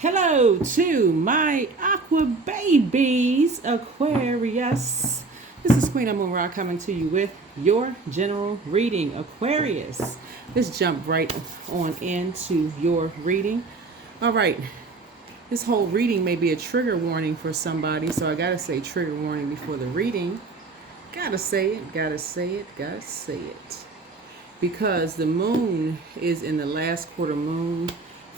Hello to my aqua babies, Aquarius. This is Queen Amun Ra coming to you with your general reading, Aquarius. Let's jump right on into your reading. All right, this whole reading may be a trigger warning for somebody, so I gotta say trigger warning before the reading. Gotta say it, gotta say it, gotta say it. Because the moon is in the last quarter moon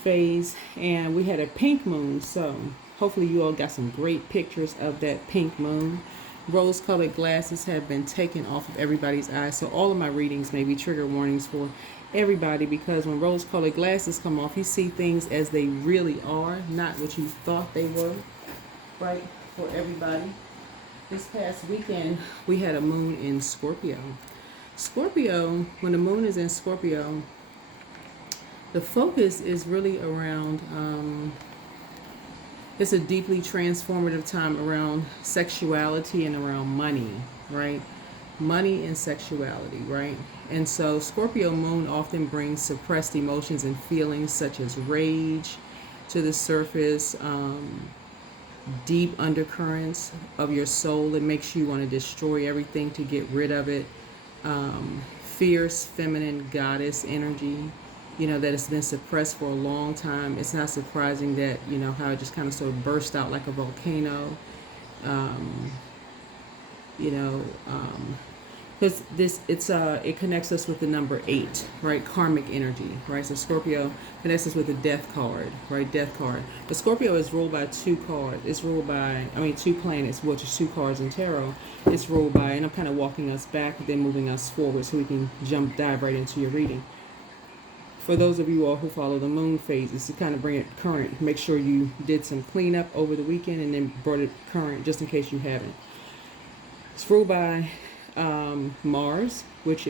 phase and we had a pink moon, so hopefully you all got some great pictures of that pink moon. Rose colored glasses have been taken off of everybody's eyes, so all of my readings may be trigger warnings for everybody, because when rose colored glasses come off, you see things as they really are, not what you thought they were, right? For everybody. This past weekend we had a moon in Scorpio. Scorpio, when the moon is in Scorpio, the focus is really around, it's a deeply transformative time around sexuality and around money, right? Money and sexuality, right? And so Scorpio moon often brings suppressed emotions and feelings such as rage to the surface, deep undercurrents of your soul. It makes you want to destroy everything to get rid of it. Fierce feminine goddess energy, that has been suppressed for a long time. It's not surprising that, how it just kind of sort of burst out like a volcano. Because it connects us with the number 8, right? Karmic energy, right? So Scorpio connects us with the death card, right? Death card. But Scorpio is ruled by two cards. It's ruled by, two planets, which is two cards in tarot. It's ruled by, and I'm kind of walking us back, then moving us forward so we can dive right into your reading. For those of you all who follow the moon phases, to kind of bring it current, make sure you did some cleanup over the weekend and then brought it current, just in case you haven't. It's ruled by Mars, which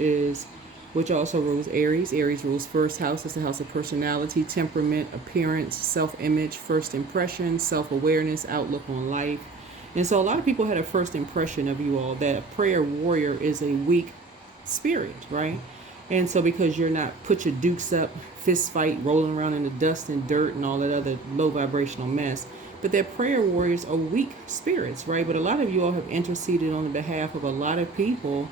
also rules Aries. Aries rules first house. It's the house of personality, temperament, appearance, self-image, first impression, self-awareness, outlook on life. And so a lot of people had a first impression of you all that a prayer warrior is a weak spirit, right? And so because you're not put your dukes up, fist fight, rolling around in the dust and dirt and all that other low vibrational mess, but that prayer warriors are weak spirits, right? But a lot of you all have interceded on the behalf of a lot of people.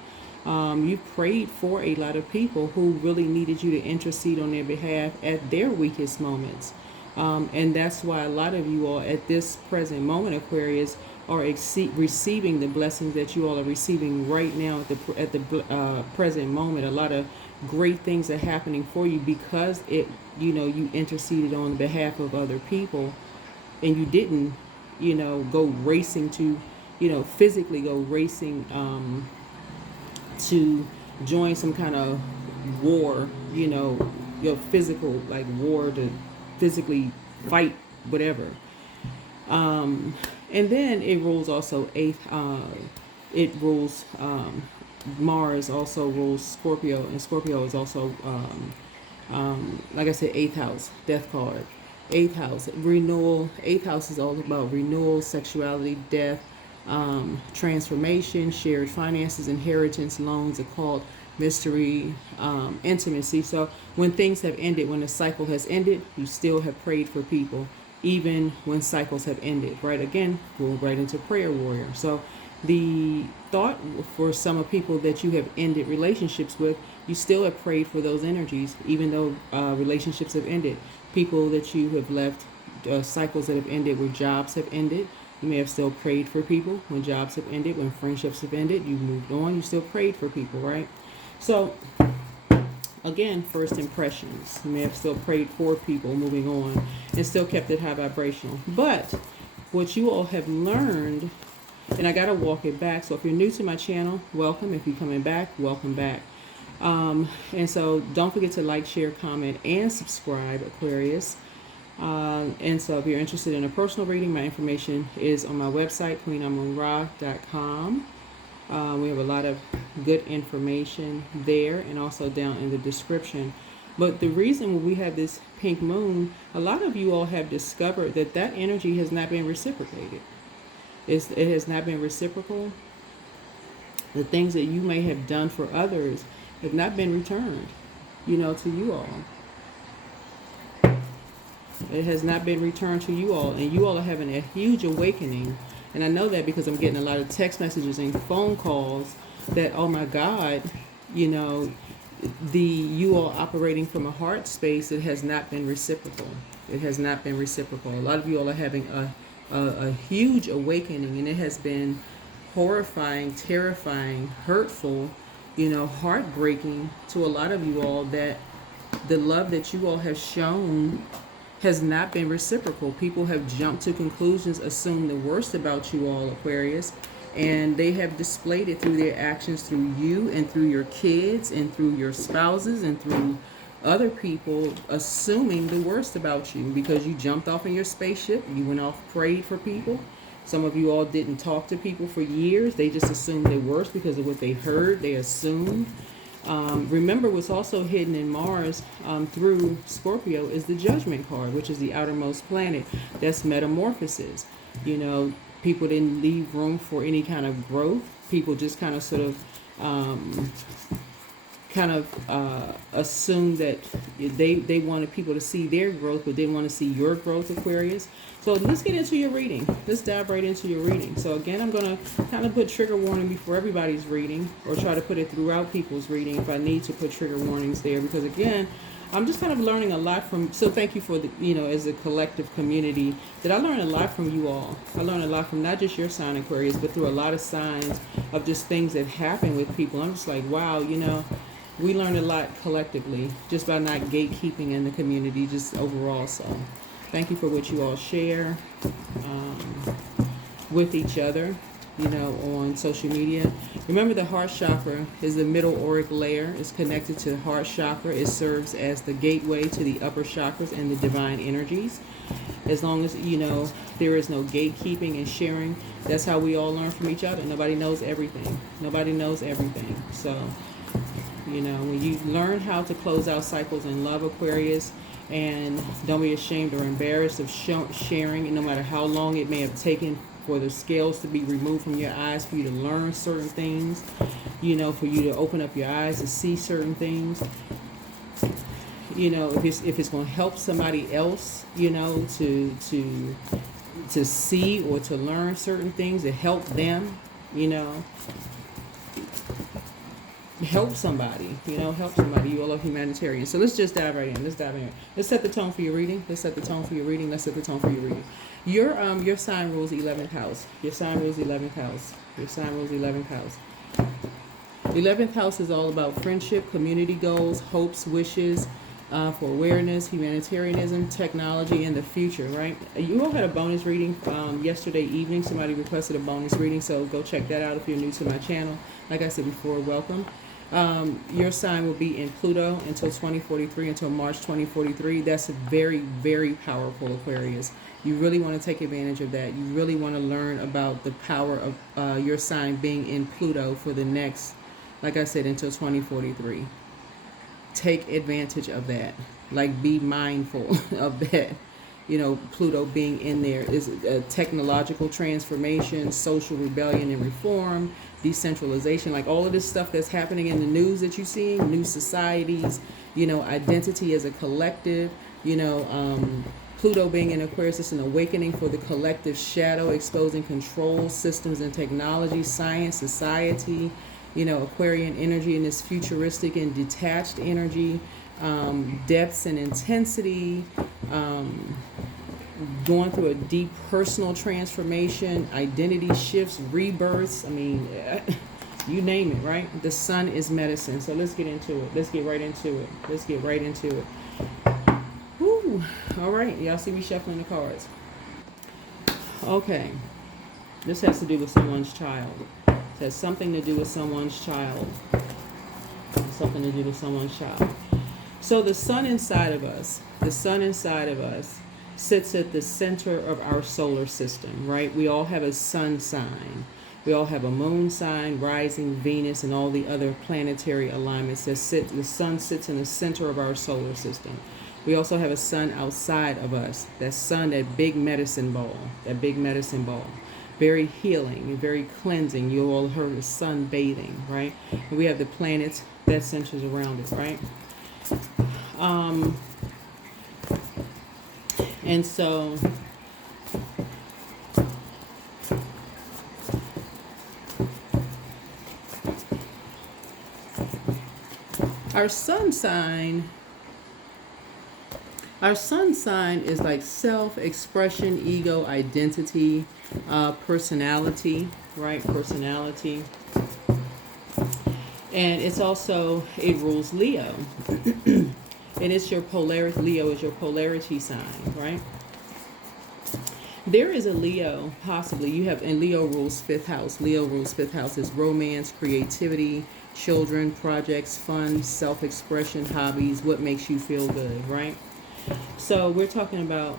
You've prayed for a lot of people who really needed you to intercede on their behalf at their weakest moments. And that's why a lot of you all at this present moment, Aquarius, are receiving the blessings that you all are receiving right now at the present moment. A lot of great things are happening for you because you interceded on behalf of other people, and you didn't, go racing to, physically go racing to join some kind of war, your physical, like war to physically fight, whatever. And then it rules also Mars also rules Scorpio, and Scorpio is also, like I said, 8th house, death card. 8th house, renewal. 8th house is all about renewal, sexuality, death, transformation, shared finances, inheritance, loans, occult, mystery, intimacy. So when things have ended, when a cycle has ended, you still have prayed for people, even when cycles have ended, right? Again, we'll right into prayer warrior. So the thought for some of people that you have ended relationships with, you still have prayed for those energies, even though relationships have ended. People that you have left, cycles that have ended, where jobs have ended, you may have still prayed for people. When jobs have ended, when friendships have ended, you moved on, you still prayed for people, right? So again, first impressions. You may have still prayed for people moving on and still kept it high vibrational. But what you all have learned, and I got to walk it back. So if you're new to my channel, welcome. If you're coming back, welcome back. And so don't forget to like, share, comment, and subscribe, Aquarius. And so if you're interested in a personal reading, my information is on my website, queenamunra.com. We have a lot of good information there and also down in the description. But the reason we have this pink moon, a lot of you all have discovered that energy has not been reciprocated. It has not been reciprocal. The things that you may have done for others have not been returned, to you all. It has not been returned to you all, and you all are having a huge awakening. And I know that because I'm getting a lot of text messages and phone calls that, oh my God, you know, you all operating from a heart space, it has not been reciprocal. It has not been reciprocal. A lot of you all are having a huge awakening, and it has been horrifying, terrifying, hurtful, you know, heartbreaking to a lot of you all, that the love that you all have shown has not been reciprocal. People have jumped to conclusions, assumed the worst about you all, Aquarius, and they have displayed it through their actions, through you and through your kids and through your spouses and through other people, assuming the worst about you because you jumped off in your spaceship, you went off, prayed for people. Some of you all didn't talk to people for years. They just assumed the worst because of what they heard. They assumed. Remember, what's also hidden in Mars through Scorpio is the Judgment card, which is the outermost planet. That's metamorphosis. You know, people didn't leave room for any kind of growth. People just kind of sort of assumed that they wanted people to see their growth, but didn't want to see your growth, Aquarius. So let's get into your reading. Let's dive right into your reading. So again, I'm going to kind of put trigger warning before everybody's reading, or try to put it throughout people's reading if I need to put trigger warnings there, because again, I'm just kind of learning a lot from, so thank you for the, you know, as a collective community, that I learned a lot from you all. I learned a lot from not just your sign, Aquarius, but through a lot of signs of just things that happen with people. I'm just like, wow, you know, we learned a lot collectively just by not gatekeeping in the community, just overall. So thank you for what you all share with each other, you know, on social media. Remember, the heart chakra is the middle auric layer. It's connected to the heart chakra. It serves as the gateway to the upper chakras and the divine energies. As long as, you know, there is no gatekeeping and sharing, that's how we all learn from each other. Nobody knows everything. Nobody knows everything. So, you know, when you learn how to close out cycles in love, Aquarius, and don't be ashamed or embarrassed of sharing, and no matter how long it may have taken for the scales to be removed from your eyes, for you to learn certain things, you know, for you to open up your eyes to see certain things, you know, if it's going to help somebody else, you know, to see or to learn certain things, to help them, you know, help somebody, you know, help somebody. You all are humanitarians. So let's just dive right in. Let's dive in. Let's set the tone for your reading. Let's set the tone for your reading. Let's set the tone for your reading. Your sign rules 11th house. Your sign rules 11th house. Your sign rules 11th house. 11th house is all about friendship, community goals, hopes, wishes, for awareness, humanitarianism, technology, and the future, right? You all had a bonus reading yesterday evening. Somebody requested a bonus reading, so go check that out if you're new to my channel. Like I said before, welcome. Your sign will be in Pluto until 2043, until March 2043. That's very, very powerful, Aquarius. You really want to take advantage of that. You really want to learn about the power of your sign being in Pluto for the next, like I said, until 2043. Take advantage of that. Like, be mindful of that. You know, Pluto being in there is a technological transformation, social rebellion and reform, decentralization, like all of this stuff that's happening in the news that you're seeing, new societies, you know, identity as a collective, you know, Pluto being in Aquarius is an awakening for the collective shadow, exposing control systems and technology, science, society, you know, Aquarian energy in this futuristic and detached energy, depths and intensity, going through a deep personal transformation, identity shifts, rebirths. I mean, you name it, right? The sun is medicine. So let's get into it. Let's get right into it. Let's get right into it. Woo. All right. Y'all see me shuffling the cards. Okay. This has to do with someone's child. It has something to do with someone's child. Something to do with someone's child. So the sun inside of us, sits at the center of our solar system, right? We all have a sun sign. We all have a moon sign, rising, Venus, and all the other planetary alignments that sit. The sun sits in the center of our solar system. We also have a sun outside of us. That sun, that big medicine ball, very healing and very cleansing. You all heard of sun bathing, right? And we have the planets that centers around it, right? And so our sun sign is like self-expression, ego, identity, personality, right? Personality. And it's also, it rules Leo. And it's your polarity. Leo is your polarity sign, right? There is a Leo, possibly, you have, and Leo rules fifth house. Leo rules fifth house is romance, creativity, children, projects, fun, self-expression, hobbies, what makes you feel good, right? So we're talking about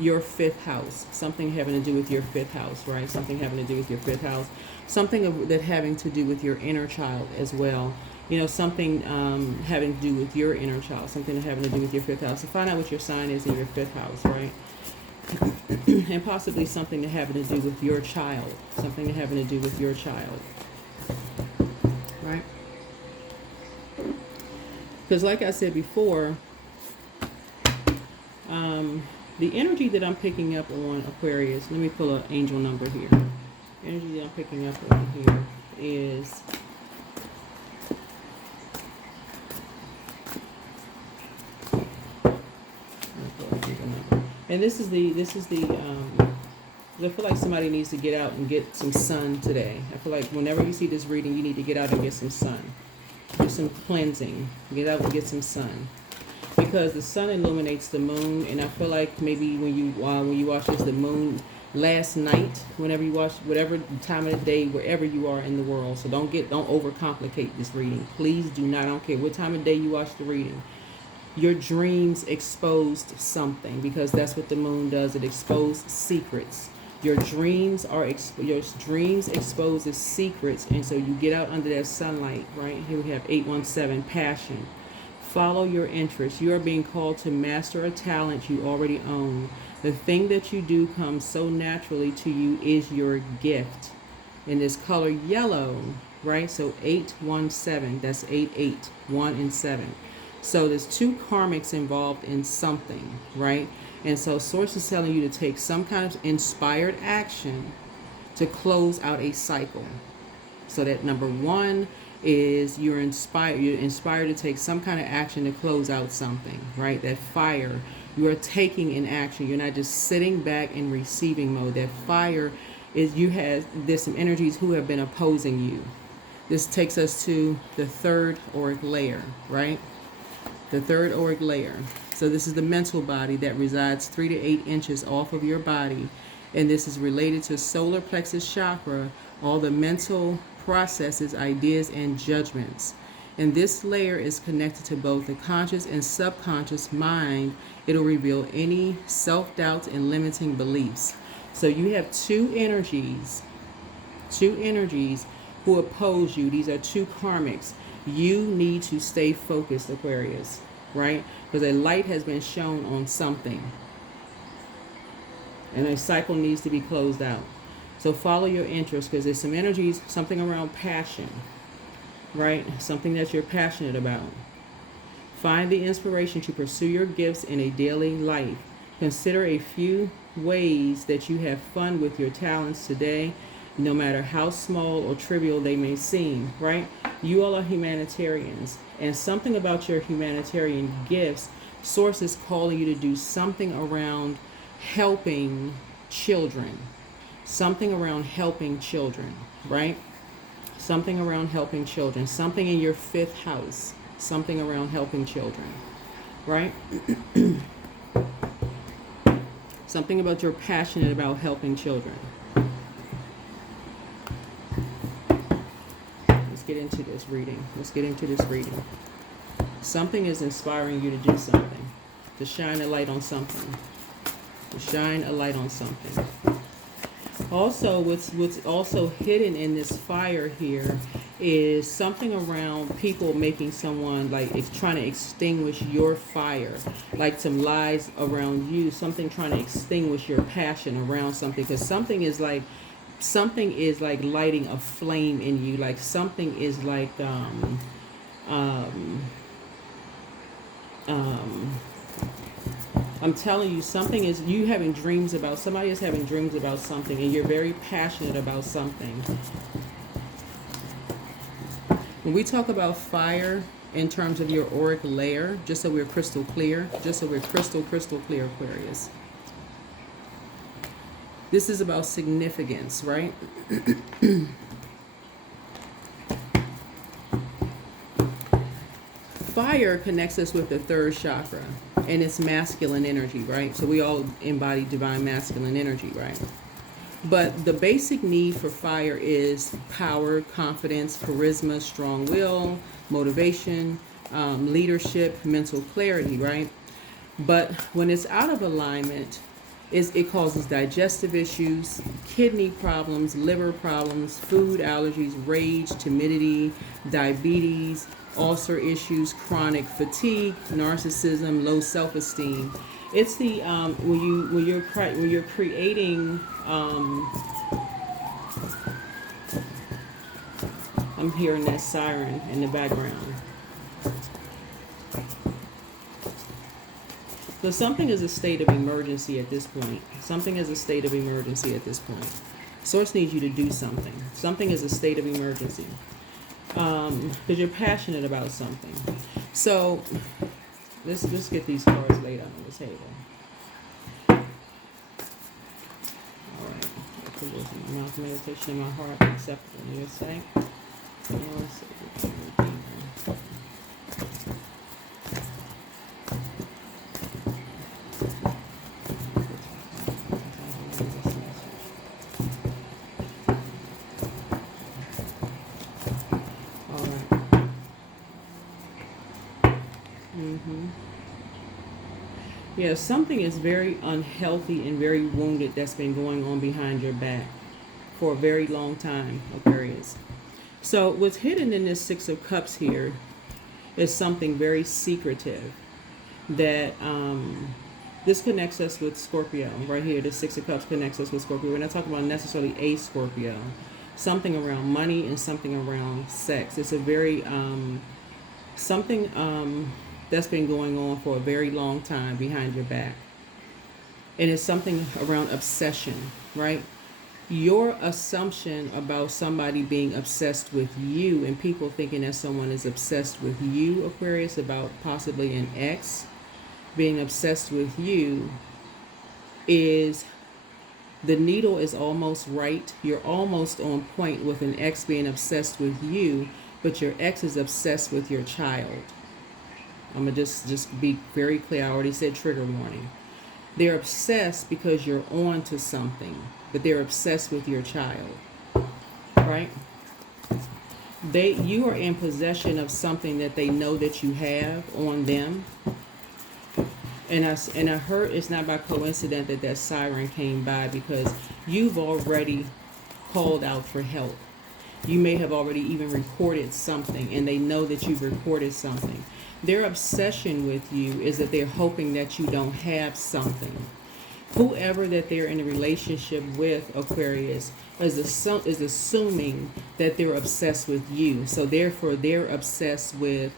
your fifth house, something having to do with your fifth house, right? Something having to do with your fifth house, something that having to do with your inner child as well. You know, something having to do with your inner child, something having to do with your fifth house. So find out what your sign is in your fifth house, right? And possibly something to having to do with your child, something having to do with your child, right? Because like I said before, the energy that I'm picking up on Aquarius, let me pull an angel number here. The energy that I'm picking up on here is and this is the I feel like somebody needs to get out and get some sun today. I feel like whenever you see this reading, you need to get out and get some sun. Do some cleansing. Get out and get some sun. Because the sun illuminates the moon, and I feel like maybe when you watch this, the moon last night, whenever you watch, whatever time of the day, wherever you are in the world. So don't overcomplicate this reading. Please do not. I don't care what time of day you watch the reading. Your dreams exposed something, because that's what the moon does. It exposes secrets. Your dreams exposes secrets, and so you get out under that sunlight, right? Here we have 817, passion. Follow your interests. You are being called to master a talent you already own. The thing that you do comes so naturally to you is your gift. In this color yellow, right? So 817, that's 8, 1 and 7. So there's two karmics involved in something, right? And so source is telling you to take some kind of inspired action to close out a cycle. So that number one is you're inspired to take some kind of action to close out something, right? That fire, you are taking an action. You're not just sitting back in receiving mode. That fire is, there's some energies who have been opposing you. This takes us to the third auric layer, right? The third auric layer. So this is the mental body that resides 3 to 8 inches off of your body. And this is related to solar plexus chakra, all the mental processes, ideas, and judgments. And this layer is connected to both the conscious and subconscious mind. It'll reveal any self-doubts and limiting beliefs. So you have two energies who oppose you. These are two karmics. You need to stay focused, Aquarius, right? Because a light has been shown on something, and a cycle needs to be closed out. So follow your interest, because there's some energies, something around passion, right? Something that you're passionate about. Find the inspiration to pursue your gifts in a daily life. Consider a few ways that you have fun with your talents today, no matter how small or trivial they may seem, right? You all are humanitarians, and something about your humanitarian gifts, source is calling you to do something around helping children. Something around helping children, right? Something around helping children. Something in your fifth house. Something around helping children, right? Something about you're passionate about helping children. Let's get into this reading. Something is inspiring you to do something. To shine a light on something. Also, what's also hidden in this fire here is something around people making someone, like, trying to extinguish your fire, like some lies around you, something trying to extinguish your passion around something, because something is like lighting a flame in you, like something is like I'm telling you, something is, you having dreams about, somebody is having dreams about something, and you're very passionate about something. When we talk about fire in terms of your auric layer, just so we're crystal clear, crystal clear, Aquarius. This is about significance, right? Fire connects us with the third chakra, and it's masculine energy, right? So we all embody divine masculine energy, right? But the basic need for fire is power, confidence, charisma, strong will, motivation, leadership, mental clarity, right? But when it's out of alignment, it causes digestive issues, kidney problems, liver problems, food allergies, rage, timidity, diabetes, ulcer issues, chronic fatigue, narcissism, low self-esteem. It's the when you're creating. I'm hearing that siren in the background. So something is a state of emergency at this point. Something is a state of emergency at this point. Source needs you to do something. Something is a state of emergency. Because you're passionate about something. So let's just get these cards laid out on the table. All right. Mouth meditation in my heart, acceptable in your sight. Yeah, something is very unhealthy and very wounded that's been going on behind your back for a very long time, Aquarius. So what's hidden in this Six of Cups here is something very secretive that this connects us with Scorpio. Right here, the Six of Cups connects us with Scorpio. We're not talking about necessarily a Scorpio. Something around money and something around sex. It's a very, something that's been going on for a very long time behind your back. And it's something around obsession, right? Your assumption about somebody being obsessed with you and people thinking that someone is obsessed with you, Aquarius, about possibly an ex being obsessed with you, is the needle is almost right. You're almost on point with an ex being obsessed with you, but your ex is obsessed with your child. I'm going to just be very clear. I already said trigger warning. They're obsessed because you're on to something, but they're obsessed with your child, right? You are in possession of something that they know that you have on them. And I heard it's not by coincidence that siren came by, because you've already called out for help. You may have already even reported something, and they know that you've reported something. Their obsession with you is that they're hoping that you don't have something. Whoever that they're in a relationship with, Aquarius, is assuming that they're obsessed with you. So therefore, they're obsessed with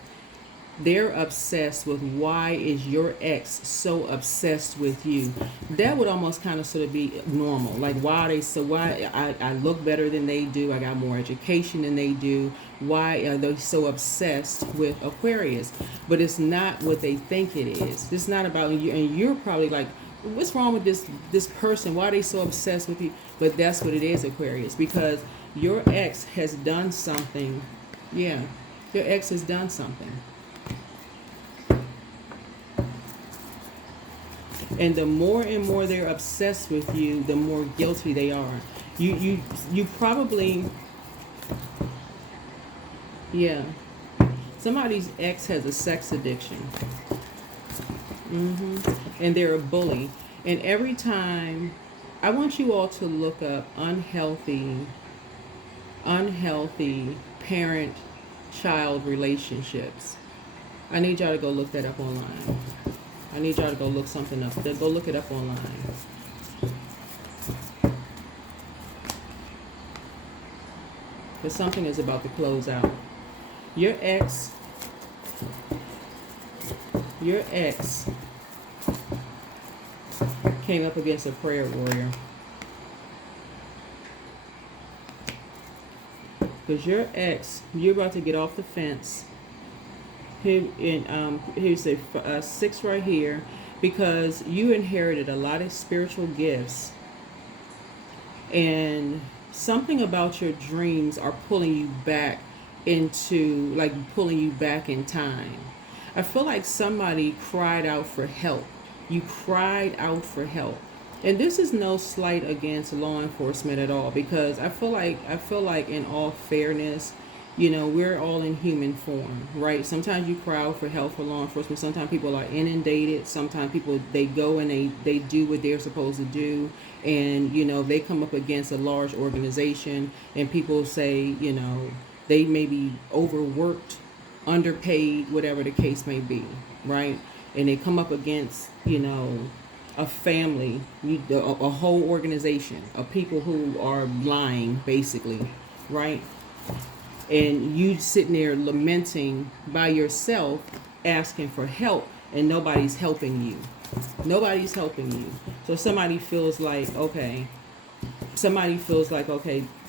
why is your ex so obsessed with you. That would almost kind of sort of be normal. Like, why I look better than they do, I got more education than they do, why are they so obsessed with Aquarius? But it's not what they think it is. It's not about you, and you're probably like, what's wrong with this person? Why are they so obsessed with you? But that's what it is, Aquarius, because your ex has done something. Yeah, your ex has done something. And the more and more they're obsessed with you, the more guilty they are. You probably, yeah. Somebody's ex has a sex addiction. And they're a bully. And every time, I want you all to look up unhealthy parent-child relationships. I need y'all to go look that up online. I need y'all to go look something up. Go look it up online. Because something is about to close out. Your ex came up against a prayer warrior. Because your ex, you're about to get off the fence. Here's a 6 right here, because you inherited a lot of spiritual gifts, and something about your dreams are pulling you back into, like, pulling you back in time. I feel like somebody cried out for help. You cried out for help. And this is no slight against law enforcement at all, because I feel like in all fairness, you know, we're all in human form, right? Sometimes you cry out for help for law enforcement. Sometimes people are inundated. Sometimes people, they go and they do what they're supposed to do. And, you know, they come up against a large organization and people say, you know, they may be overworked, underpaid, whatever the case may be, right? And they come up against, you know, a family, a whole organization of people who are lying, basically, right? And you sitting there lamenting by yourself, asking for help, and nobody's helping you. Nobody's helping you. So somebody feels like, okay,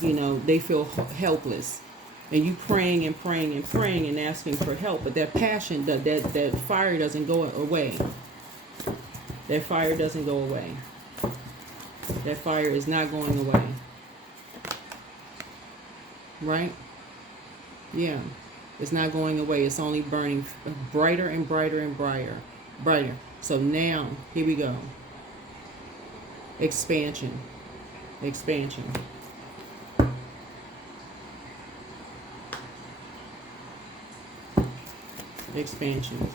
you know, they feel helpless. And you praying and praying and praying and asking for help, but that passion, that fire doesn't go away. That fire doesn't go away. That fire is not going away. Right? Yeah. It's not going away. It's only burning brighter and brighter and brighter. So now, here we go. Expansion. Expansion. Expansion.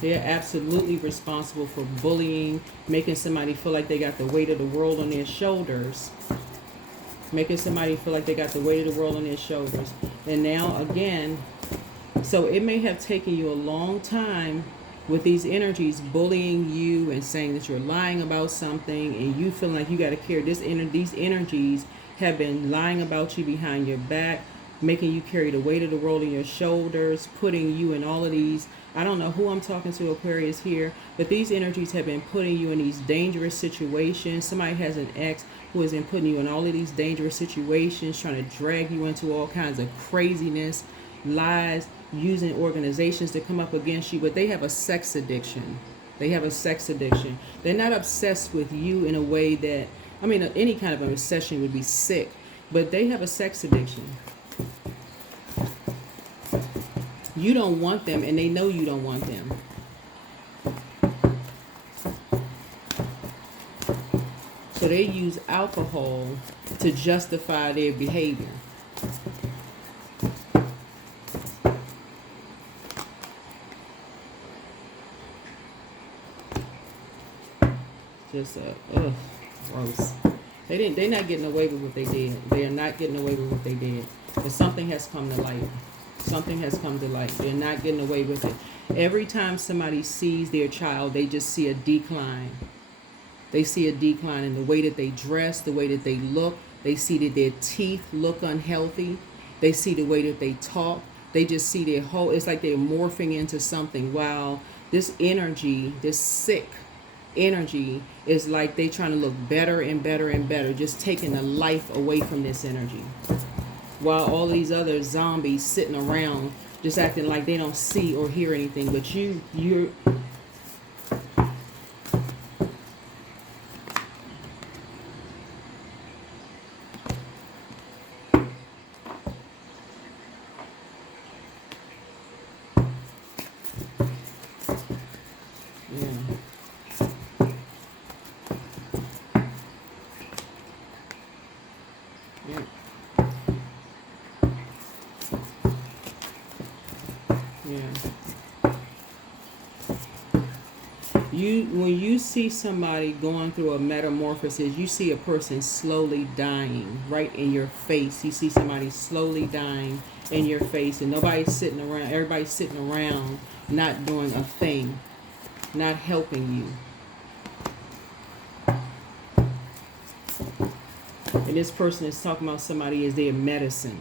They're absolutely responsible for bullying, making somebody feel like they got the weight of the world on their shoulders. Making somebody feel like they got the weight of the world on their shoulders. And now, again, so it may have taken you a long time with these energies bullying you and saying that you're lying about something, and you feeling like you got to carry this. These energies have been lying about you behind your back, making you carry the weight of the world on your shoulders, putting you in all of these, I don't know who I'm talking to, Aquarius here, but these energies have been putting you in these dangerous situations. Somebody has an ex who has been putting you in all of these dangerous situations, trying to drag you into all kinds of craziness, lies, using organizations to come up against you. But they have a sex addiction. They have a sex addiction. They're not obsessed with you in a way that, I mean, any kind of an obsession would be sick, but they have a sex addiction. You don't want them, and they know you don't want them. So they use alcohol to justify their behavior. Just gross. They're not getting away with what they did. They are not getting away with what they did. But something has come to light. Something has come to light. They're not getting away with it. Every time somebody sees their child, they just see a decline. They see a decline in the way that they dress, the way that they look. They see that their teeth look unhealthy. They see the way that they talk. They just see their whole, it's like they're morphing into something. While this energy, this sick energy, is like they trying to look better and better and better, just taking the life away from this energy. While all these other zombies sitting around just acting like they don't see or hear anything. But you're when you see somebody going through a metamorphosis, you see a person slowly dying right in your face. You see somebody slowly dying in your face, and nobody's sitting around. Everybody's sitting around, not doing a thing, not helping you. And this person is talking about somebody as their medicine.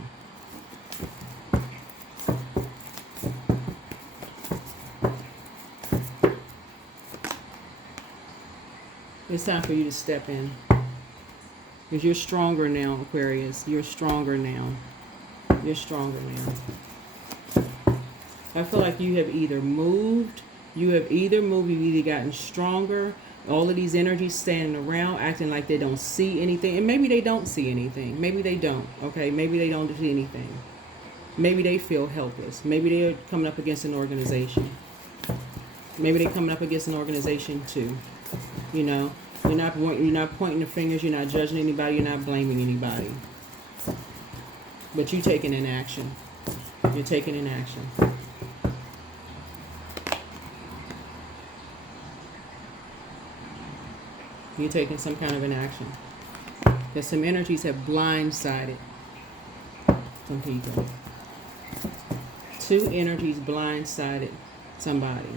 It's time for you to step in. Because you're stronger now, Aquarius. You're stronger now. You're stronger now. I feel like you have either moved, you've either gotten stronger. All of these energies standing around, acting like they don't see anything. And maybe they don't see anything. Maybe they don't. Okay, maybe they don't see anything. Maybe they feel helpless. Maybe they're coming up against an organization. Maybe they're coming up against an organization too. You know, you're not pointing the fingers. You're not judging anybody. You're not blaming anybody. But you're taking an action. You're taking an action. You're taking some kind of an action. Because some energies have blindsided some people. Two energies blindsided somebody.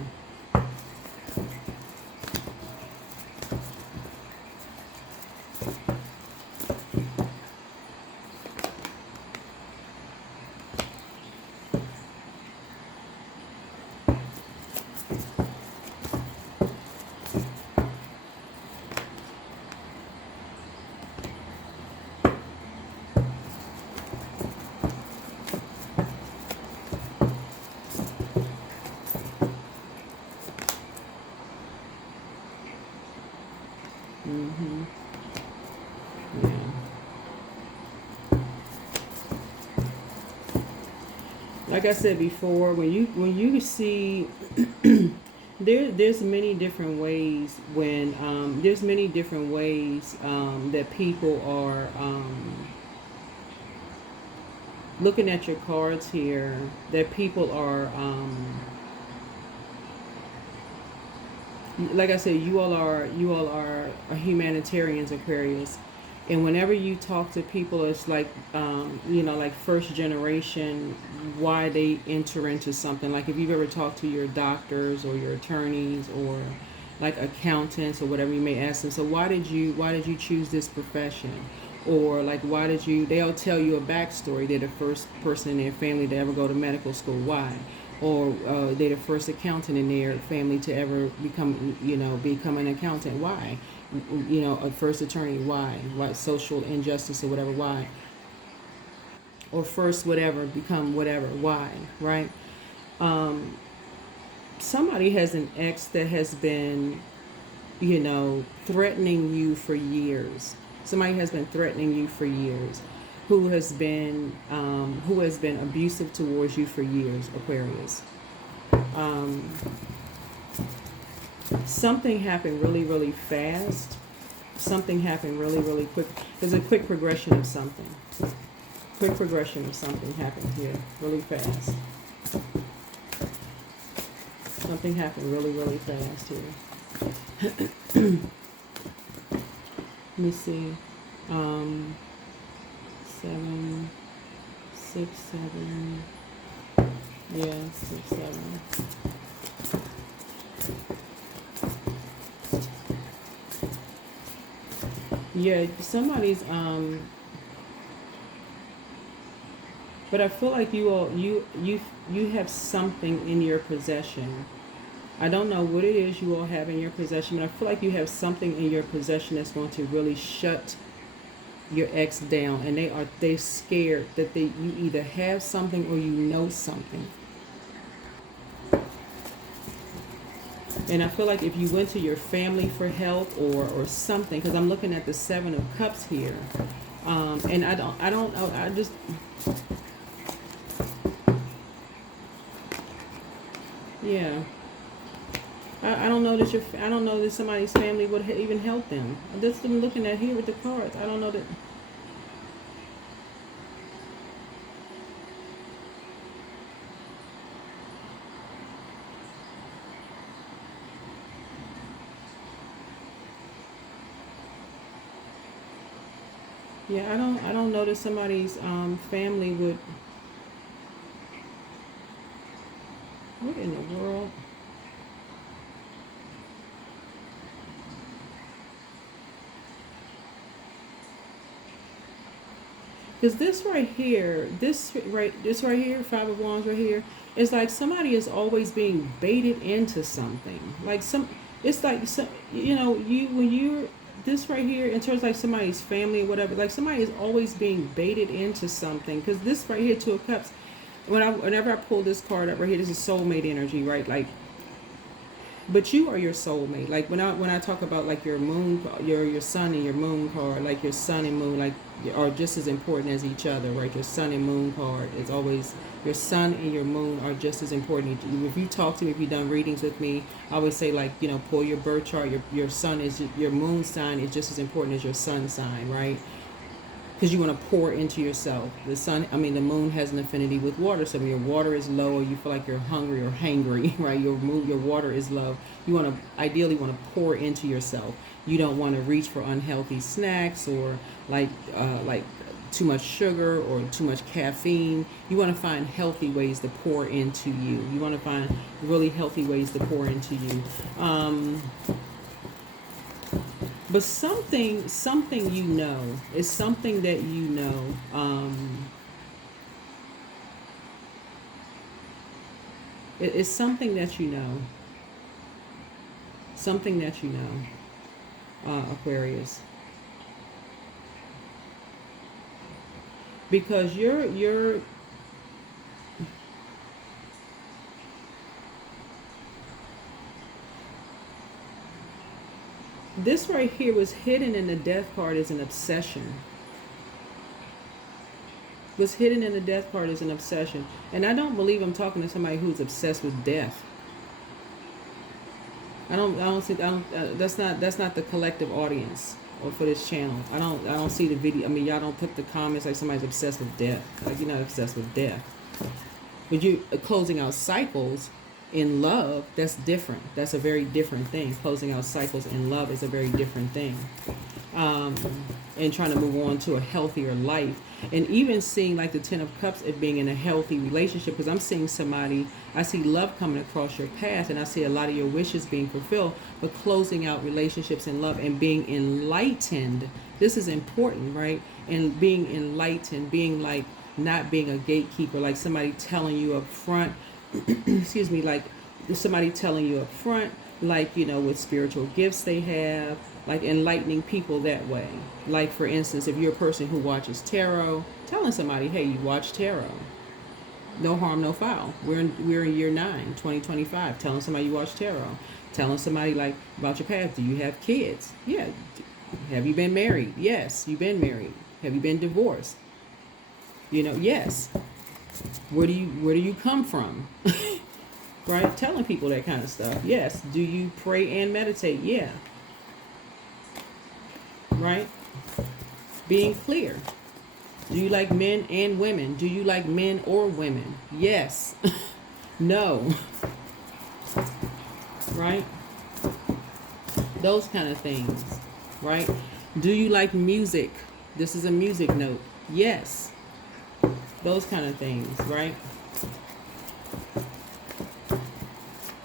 Yeah. Like I said before, when you see there's many different ways that people are looking at your cards here, that people are like I said, you all are humanitarians, Aquarius, and whenever you talk to people, it's like like first generation, why they enter into something. Like if you've ever talked to your doctors or your attorneys or like accountants or whatever, you may ask them, so why did you choose this profession? Or like they'll tell you a backstory. They're the first person in their family to ever go to medical school. Why? Or they're the first accountant in their family to ever become an accountant. Why? A first attorney. Why? Social injustice or whatever. Why? Or first whatever, become whatever. Why? Right? Somebody has an ex that has been, threatening you for years. Somebody has been threatening you for years. Who has been abusive towards you for years, Aquarius. Something happened really, really fast. Something happened really, really quick. There's a quick progression of something. Quick progression of something happened here, really fast. Something happened really, really fast here. Let me see. 7, 6, 7. Yeah, 6, 7. Yeah, somebody's but I feel like you have something in your possession. I don't know what it is you all have in your possession, but I feel like you have something in your possession that's going to really shut your ex down, and they're scared that you either have something or you know something. And I feel like if you went to your family for help or something, because I'm looking at the 7 of Cups here, and I don't know, I just. Yeah. I don't know that somebody's family would even help them. That's what I'm looking at here with the cards. I don't know that. Yeah, I don't know that somebody's family would. What in the world? Because this right here, 5 of Wands right here, is like somebody is always being baited into something. Like It's like, so, you know, you when you're this right here in terms of like somebody's family or whatever, like somebody is always being baited into something. Because this right here, Two of Cups, whenever I pull this card up right here, this is soulmate energy, right? Like, but you are your soulmate. Like when I talk about like your moon, your sun and your moon card, like your sun and moon, like are just as important as each other, right? Your sun and moon card is always, your sun and your moon are just as important. If you talk to me, if you've done readings with me, I always say, like, you know, pull your birth chart. Your sun is, your moon sign is just as important as your sun sign, right? Because you want to pour into yourself. The sun, I mean, the moon has an affinity with water. So when your water is low, or you feel like you're hungry or hangry, right? Your water is low. You want to ideally want to pour into yourself. You don't want to reach for unhealthy snacks or like too much sugar or too much caffeine. You want to find healthy ways to pour into you. You want to find really healthy ways to pour into you. But something you know is something that you know. It's something that you know. Something that you know, Aquarius. Because you're this right here was hidden in the death card as an obsession. Was hidden in the death card as an obsession. And I don't believe I'm talking to somebody who's obsessed with death. I don't think, that's not the collective audience or for this channel. I don't see the video. I mean, y'all don't put the comments like somebody's obsessed with death. Like, you're not obsessed with death. But you closing out cycles in love, that's different. That's a very different thing. Closing out cycles in love is a very different thing. And trying to move on to a healthier life. And even seeing like the Ten of Cups, it being in a healthy relationship, because I'm seeing somebody, I see love coming across your path, and I see a lot of your wishes being fulfilled, but closing out relationships in love and being enlightened. This is important, right? And being enlightened, being like, not being a gatekeeper, like somebody telling you up front, excuse me, like somebody telling you up front, like, you know, with spiritual gifts they have, like enlightening people that way. Like, for instance, if you're a person who watches tarot, telling somebody, hey, you watch tarot. No harm, no foul. We're in year 9, 2025. Telling somebody you watch tarot. Telling somebody like about your past. Do you have kids? Yeah. Have you been married? Yes, you've been married. Have you been divorced? You know, yes. Where do you come from? Right? Telling people that kind of stuff. Yes. Do you pray and meditate? Yeah. Right? Being clear. Do you like men and women? Do you like men or women? Yes. No. Right? Those kind of things. Right? Do you like music? This is a music note. Yes. Those kind of things, right?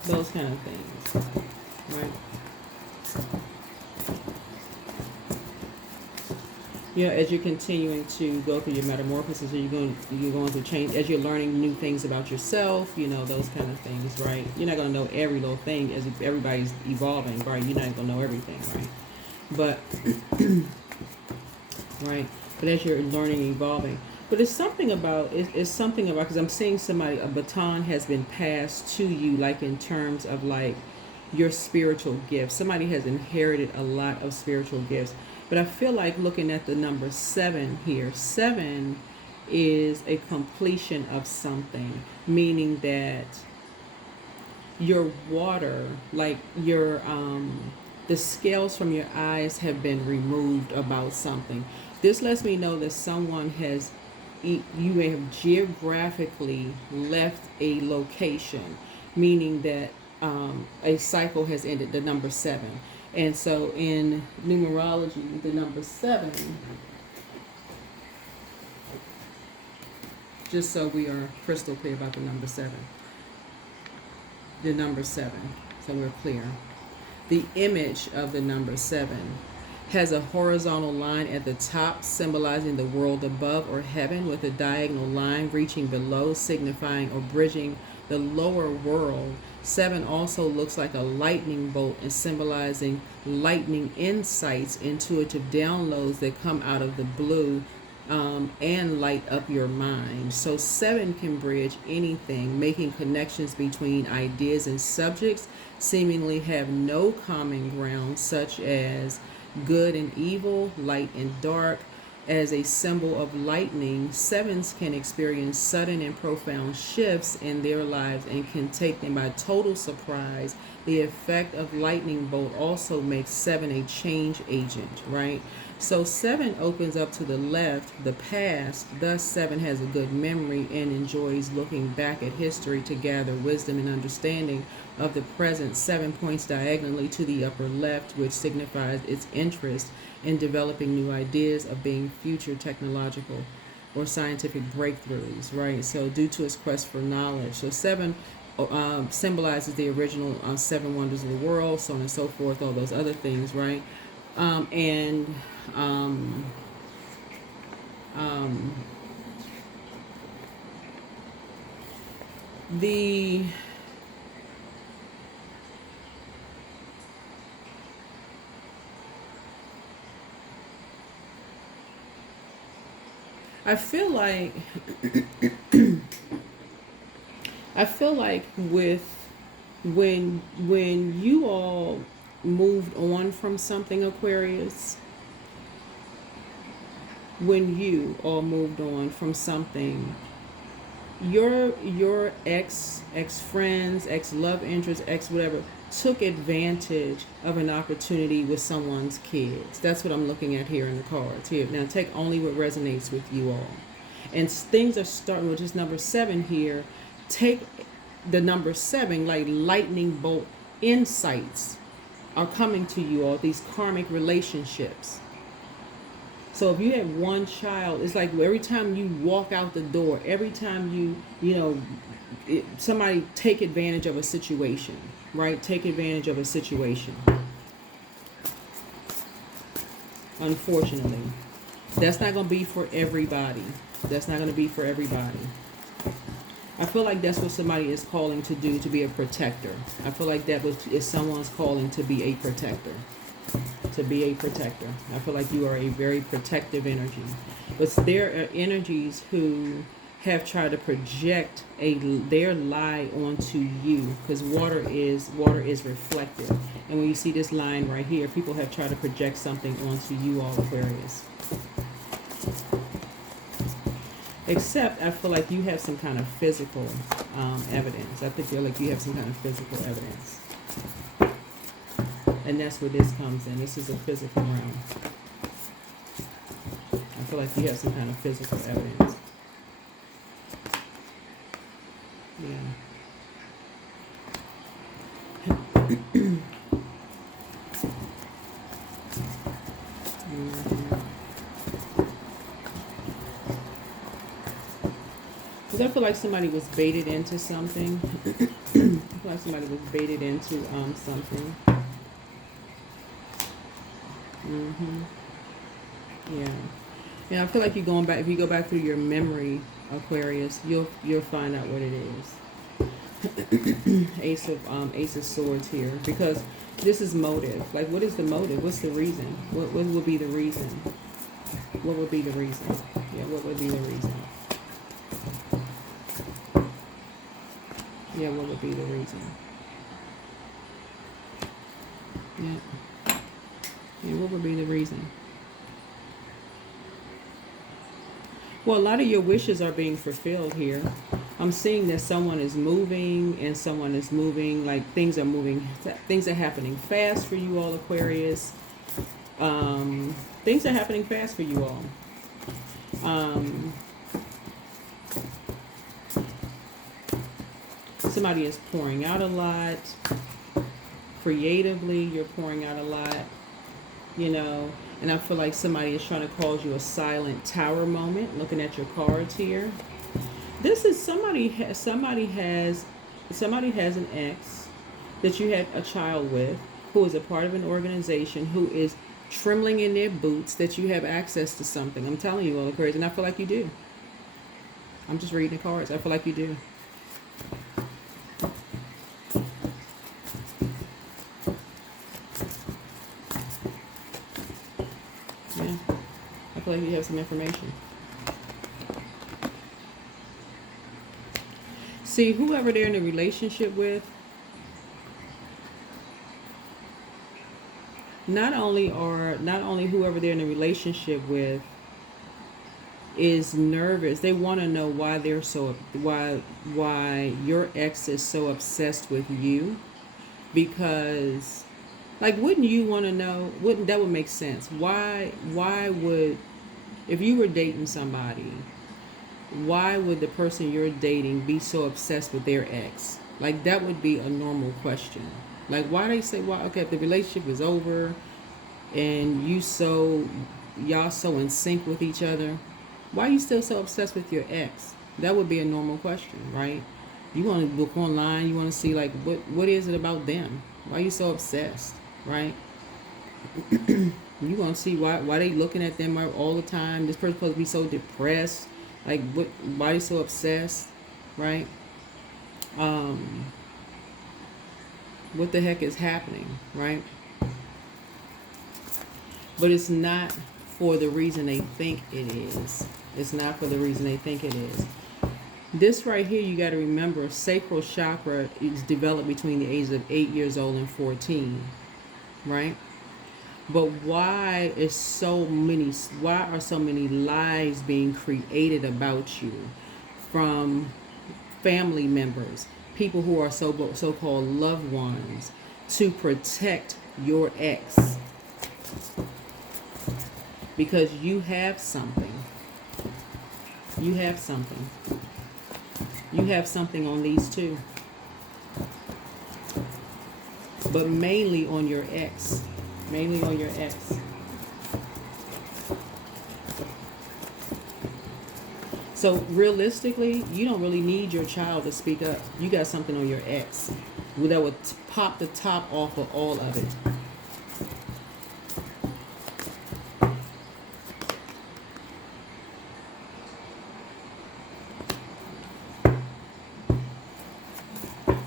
Those kind of things, right? You know, as you're continuing to go through your metamorphosis, you're going through change, as you're learning new things about yourself, you know, those kind of things, right? You're not going to know every little thing as everybody's evolving, right? You're not going to know everything, right? But, right? But as you're learning and evolving, but it's something about, because I'm seeing somebody, a baton has been passed to you, like in terms of like your spiritual gifts. Somebody has inherited a lot of spiritual gifts. But I feel like looking at the number 7 here, 7 is a completion of something, meaning that your water, like your, the scales from your eyes have been removed about something. This lets me know that someone has, you may have geographically left a location, meaning that a cycle has ended, the number 7. And so in numerology, the number 7, just so we are crystal clear about the number 7, so we're clear. The image of the number 7 has a horizontal line at the top symbolizing the world above or heaven, with a diagonal line reaching below signifying or bridging the lower world. 7 also looks like a lightning bolt and symbolizing lightning insights, intuitive downloads that come out of the blue, and light up your mind. So 7 can bridge anything, making connections between ideas and subjects seemingly have no common ground, such as good and evil, light and dark. As a symbol of lightning, 7s can experience sudden and profound shifts in their lives and can take them by total surprise. The effect of lightning bolt also makes 7 a change agent, right? So 7 opens up to the left, the past. Thus 7 has a good memory and enjoys looking back at history to gather wisdom and understanding of the present. 7 points diagonally to the upper left, which signifies its interest in developing new ideas, of being future technological or scientific breakthroughs, right? So due to its quest for knowledge. So 7 symbolizes the original 7 wonders of the world, so on and so forth, all those other things, right? And the I feel like with when you all moved on from something, Aquarius, when you all moved on from something, your ex friends, ex love interest, ex whatever, took advantage of an opportunity with someone's kids. That's what I'm looking at here in the cards here. Now take only what resonates with you all. And things are starting with just number 7 here. Take the number 7, like lightning bolt insights are coming to you all, these karmic relationships. So if you have one child, it's like every time you walk out the door, every time somebody take advantage of a situation, right? Take advantage of a situation. Unfortunately, that's not going to be for everybody. That's not going to be for everybody. I feel like that's what somebody is calling to do, to be a protector. I feel like is someone's calling to be a protector. To be a protector. I feel like you are a very protective energy. But there are energies who have tried to project their lie onto you, because water is reflective. And when you see this line right here, people have tried to project something onto you all, Aquarius. Except I feel like you have some kind of physical evidence. I feel like you have some kind of physical evidence. And that's where this comes in. This is a physical realm. I feel like you have some kind of physical evidence. Yeah. Because I feel like somebody was baited into something. I feel like somebody was baited into something. Yeah. And I feel like you're going back. If you go back through your memory, Aquarius, you'll find out what it is. Ace of Swords here, because this is motive. Like, what is the motive? What's the reason? What would be the reason? What would be the reason? Yeah, what would be the reason? Yeah, what would be the reason? Yeah. Yeah, what would be the reason? Well, a lot of your wishes are being fulfilled here. I'm seeing that someone is moving, and someone is moving, like things are moving. Things are happening fast for you all, Aquarius. Things are happening fast for you all. Somebody is pouring out a lot. Creatively, you're pouring out a lot. And I feel like somebody is trying to cause you a silent tower moment. Looking at your cards here, this is somebody has an ex that you had a child with, who is a part of an organization, who is trembling in their boots that you have access to something. I'm telling you, all Aquarius, and I feel like you do. I'm just reading the cards. I feel like you do. Yeah, I feel like you have some information. See, whoever they're in a relationship with, not only whoever they're in a relationship with is nervous. They want to know why they're so why your ex is so obsessed with you, because like wouldn't you want to know, wouldn't that would make sense? Why would, if you were dating somebody, why would the person you're dating be so obsessed with their ex? Like that would be a normal question. Like why they say, well, okay, if the relationship is over and y'all so in sync with each other, why are you still so obsessed with your ex? That would be a normal question, right? You want to look online, you want to see like what is it about them? Why are you so obsessed, right? You want to see why they looking at them all the time. This person's supposed to be so depressed. Like why they so obsessed, right? What the heck is happening, right? But it's not for the reason they think it is. It's not for the reason they think it is. This right here, you got to remember, sacral chakra is developed between the ages of 8 years old and 14, right? But why are so many lies being created about you from family members, people who are so-called loved ones, to protect your ex? Because you have something. You have something. You have something on these two. But mainly on your ex. Mainly on your ex. So realistically, you don't really need your child to speak up. You got something on your ex that would pop the top off of all of it.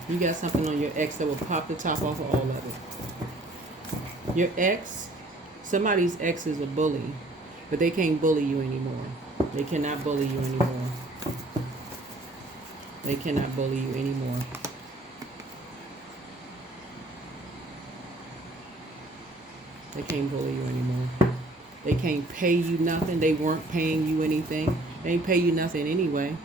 You got something on your ex that will pop the top off of all of it. Your ex, somebody's ex is a bully, but they can't bully you anymore. They cannot bully you anymore. They cannot bully you anymore. They can't bully you anymore. They can't pay you nothing. They weren't paying you anything. They ain't pay you nothing anyway.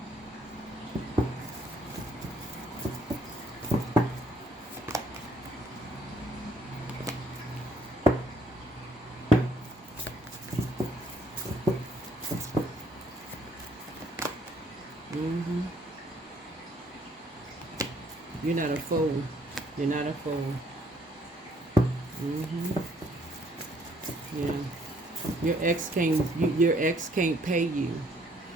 You're not a fool. You're not a fool. Yeah. Your ex can't pay you.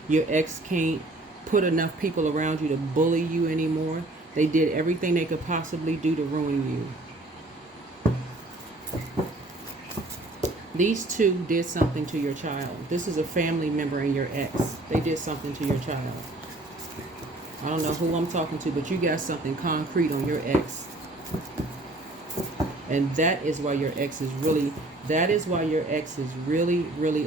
Your ex can't put enough people around you to bully you anymore. They did everything they could possibly do to ruin you. These two did something to your child. This is a family member and your ex. They did something to your child. I don't know who I'm talking to, but you got something concrete on your ex. And that is why your ex is really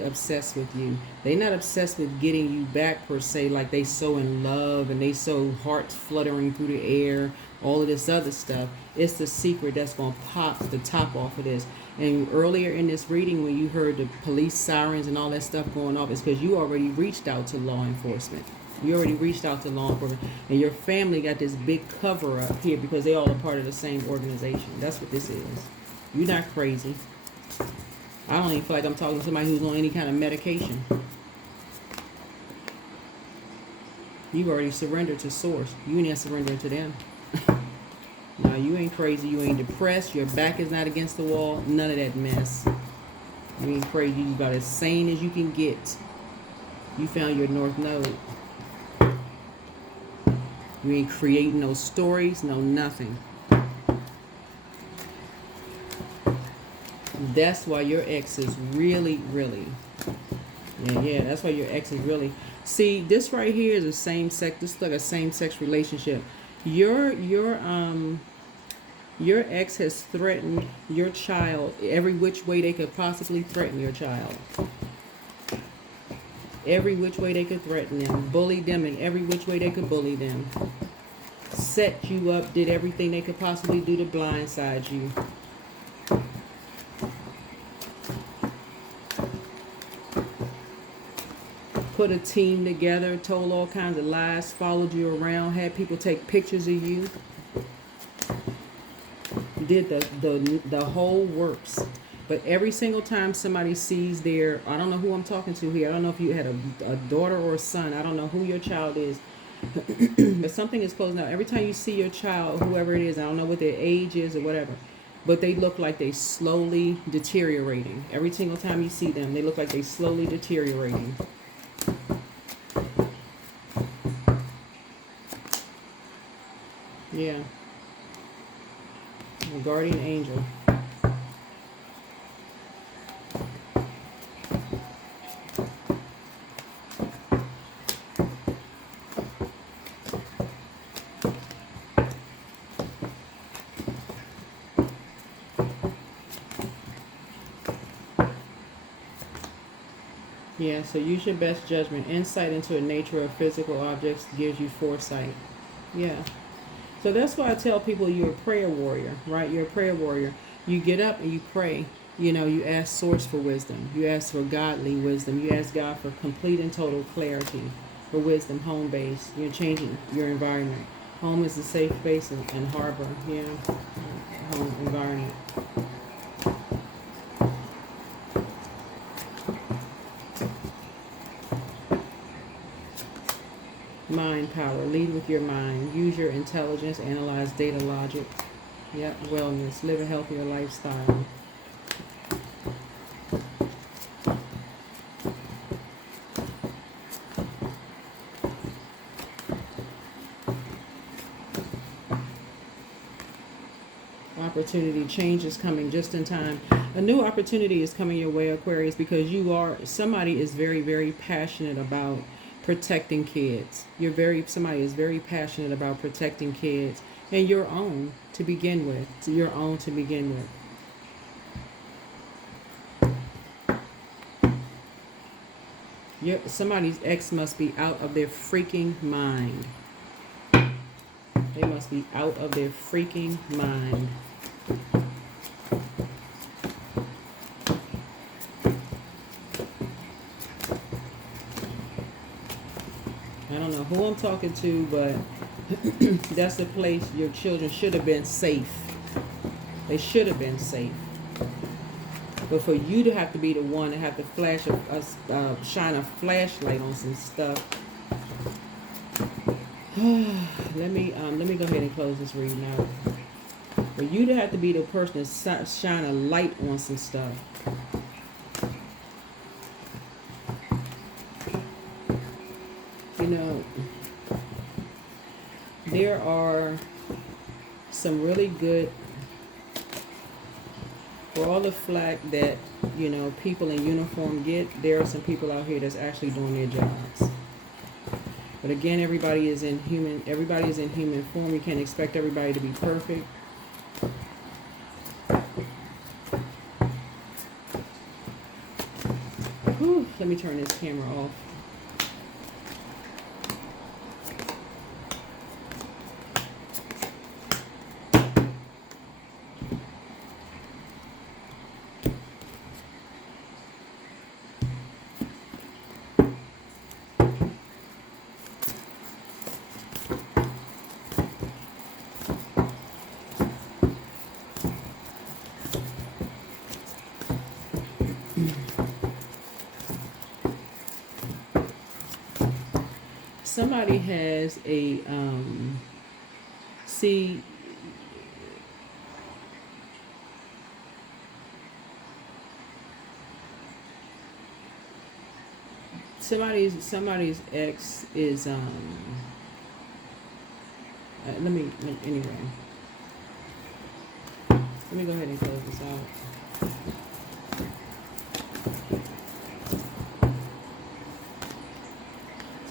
obsessed with you. They're not obsessed with getting you back per se, like they so in love and they so hearts fluttering through the air, all of this other stuff. It's the secret that's going to pop the top off of this. And earlier in this reading, when you heard the police sirens and all that stuff going off, it's because you already reached out to law enforcement. You already reached out to law enforcement. And your family got this big cover up here because they all are part of the same organization. That's what this is. You're not crazy. I don't even feel like I'm talking to somebody who's on any kind of medication. You've already surrendered to source. You ain't surrendering to them. No, you ain't crazy. You ain't depressed. Your back is not against the wall. None of that mess. You ain't crazy. You about as sane as you can get. You found your North Node. You ain't creating no stories, no nothing. That's why your ex is really, really, yeah, that's why your ex is really. See, this right here is a same sex. This is like a same sex relationship. Your ex has threatened your child every which way they could possibly threaten your child. Every which way they could threaten them, bullied them in every which way they could bully them. Set you up, did everything they could possibly do to blindside you. Put a team together, told all kinds of lies, followed you around, had people take pictures of you. Did the whole works. But every single time somebody sees their, I don't know who I'm talking to here. I don't know if you had a daughter or a son. I don't know who your child is. But something is closing out. Every time you see your child, whoever it is, I don't know what their age is or whatever, but they look like they slowly deteriorating. Every single time you see them, they look like they slowly deteriorating. Yeah. A guardian angel. Yeah, so use your best judgment. Insight into the nature of physical objects gives you foresight. Yeah. So that's why I tell people you're a prayer warrior, right? You're a prayer warrior. You get up and you pray. You know, you ask Source for wisdom. You ask for godly wisdom. You ask God for complete and total clarity, for wisdom, home base. You're changing your environment. Home is a safe space and harbor. Yeah. Home environment. Mind power. Lead with your mind. Use your intelligence. Analyze data logic. Yep. Wellness. Live a healthier lifestyle. Opportunity. Change is coming just in time. A new opportunity is coming your way, Aquarius, because somebody is very, very passionate about protecting kids. Somebody is very passionate about protecting kids and your own to begin with. Somebody's ex must be out of their freaking mind. They must be out of their freaking mind. I don't know who I'm talking to, but that's the place your children should have been safe. They should have been safe. But for you to have to be the one to have to shine a flashlight on some stuff. Let me go ahead and close this reading out. For you to have to be the person to shine a light on some stuff. You know, there are some really good, for all the flack that, you know, people in uniform get, there are some people out here that's actually doing their jobs. But again, everybody is in human form. You can't expect everybody to be perfect. Whew, let me turn this camera off. Somebody has a somebody's ex is anyway. Let me go ahead and close this out.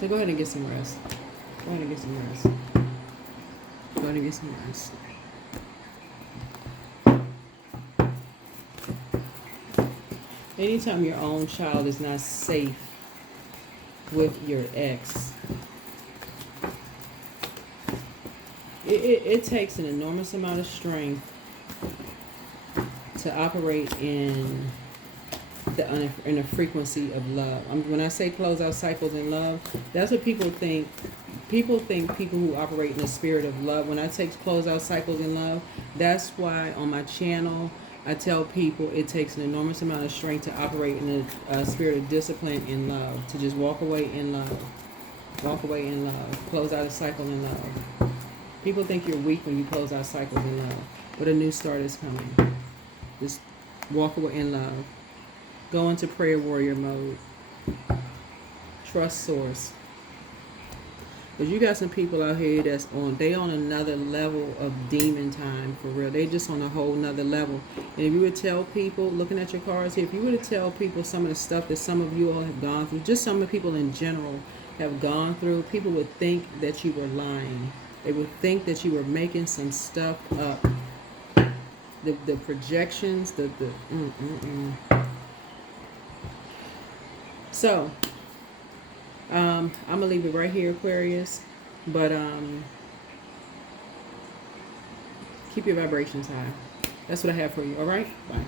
So go ahead and get some rest. Go ahead and get some rest. Go ahead and get some rest. Anytime your own child is not safe with your ex, it takes an enormous amount of strength to operate in a frequency of love. When I say close out cycles in love, that's what people think. People think people who operate in the spirit of love. When I take close out cycles in love, that's why on my channel I tell people it takes an enormous amount of strength to operate in a spirit of discipline in love, to just walk away in love. Walk away in love. Close out a cycle in love. People think you're weak when you close out cycles in love, but a new start is coming. Just walk away in love. Go into prayer warrior mode. Trust source. Because you got some people out here that's on another level of demon time, for real. They just on a whole nother level. And if you would tell people, looking at your cards here, if you were to tell people some of the stuff that some of you all have gone through, just some of the people in general have gone through, people would think that you were lying. They would think that you were making some stuff up. The projections, So, I'm going to leave it right here, Aquarius. But keep your vibrations high. That's what I have for you. All right? Bye.